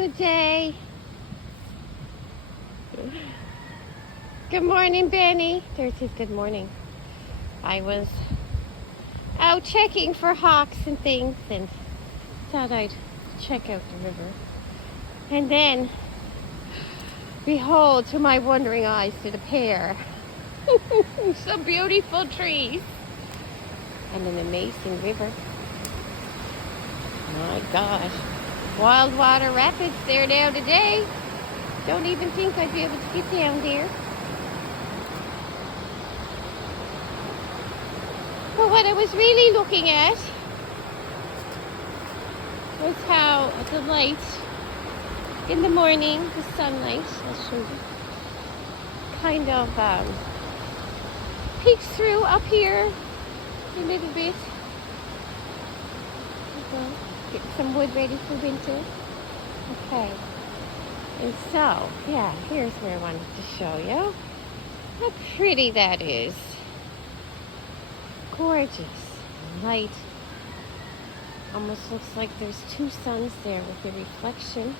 Good day. Good morning, Benny. There's his good morning. I was out checking for hawks and things and thought I'd check out the river. And then, behold, to my wondering eyes, stood a pair. Some beautiful trees. And an amazing river. My gosh. Wildwater Rapids there now today. Don't even think I'd be able to get down there. But what I was really looking at was how the light in the morning, the sunlight, I'll show you, kind of peeks through up here a little bit. Get some wood ready for winter. Okay. And so, yeah, here's where I wanted to show you. How pretty that is. Gorgeous. Light. Almost looks like there's two suns there with the reflection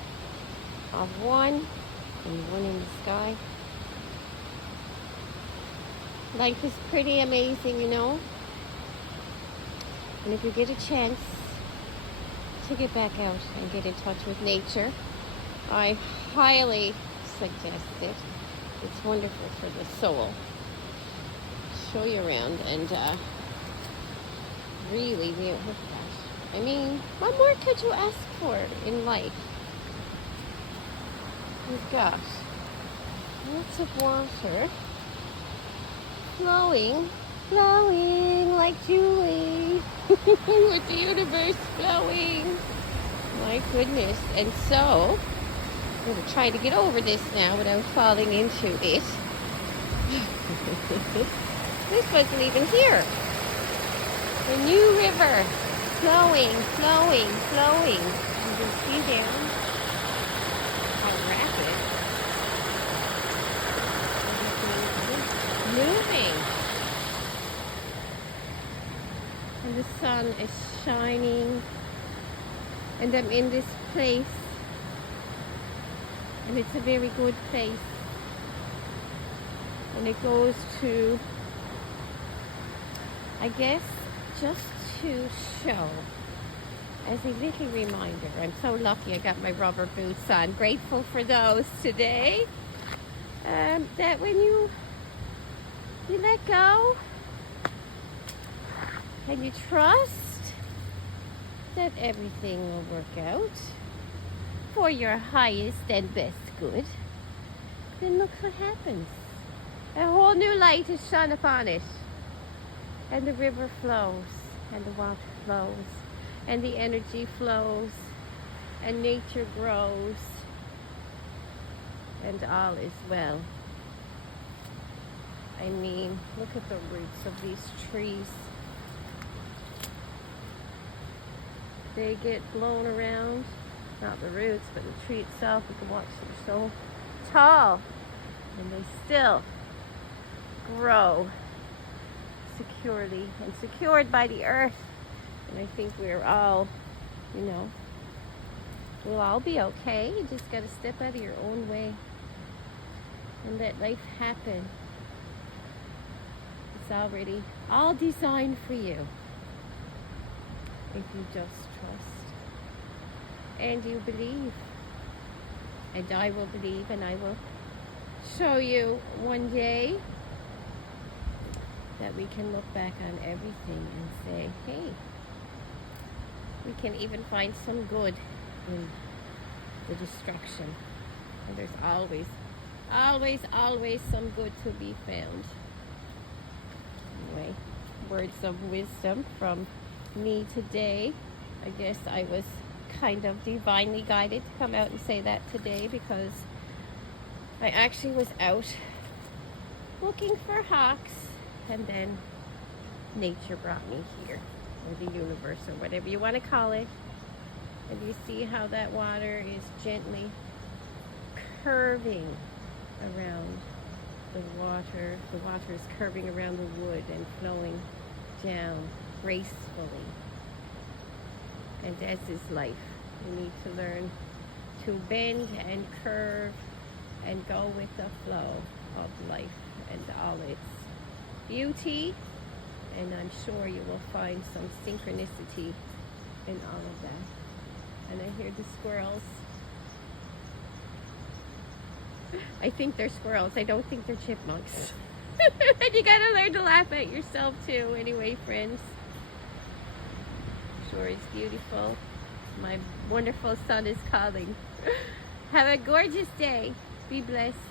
of one and one in the sky. Life is pretty amazing, you know. And if you get a chance to get back out and get in touch with nature, I highly suggest it. It's wonderful for the soul. Show you around and really look at that. I mean, what more could you ask for in life? You've got lots of water flowing like Julie with the universe flowing. My goodness. And so I'm going to try to get over this now without falling into it. This wasn't even here. The new river flowing. You can see down how rapid everything is moving. And the sun is shining. And I'm in this place. And it's a very good place. And it goes to, I guess, just to show, as a little reminder, I'm so lucky I got my rubber boots on. Grateful for those today. That when you let go and you trust that everything will work out for your highest and best good, then look what happens. A whole new light is shone upon it. And the river flows, and the water flows, and the energy flows, and nature grows, and all is well. I mean, look at the roots of these trees. They get blown around. Not the roots, but the tree itself. You can watch them so tall, and they still grow securely and secured by the earth. And I think we're all, you know, we'll all be okay. You just got to step out of your own way and let life happen. It's already all designed for you if you just trust and you believe. And I will believe, and I will show you one day that we can look back on everything and say, hey, we can even find some good in the destruction. And there's always some good to be found. Anyway, words of wisdom from me today. I guess I was kind of divinely guided to come out and say that today, because I actually was out looking for hawks, and then nature brought me here, or the universe, or whatever you want to call it. And you see how that water is gently curving around the water. The water is curving around the wood and flowing down gracefully. And as is life, we need to learn to bend and curve and go with the flow of life and all its beauty. And I'm sure you will find some synchronicity in all of that. And I hear the squirrels. I think they're squirrels. I don't think they're chipmunks. And you gotta learn to laugh at yourself too. Anyway, friends. Sure is beautiful. My wonderful son is calling. Have a gorgeous day. Be blessed.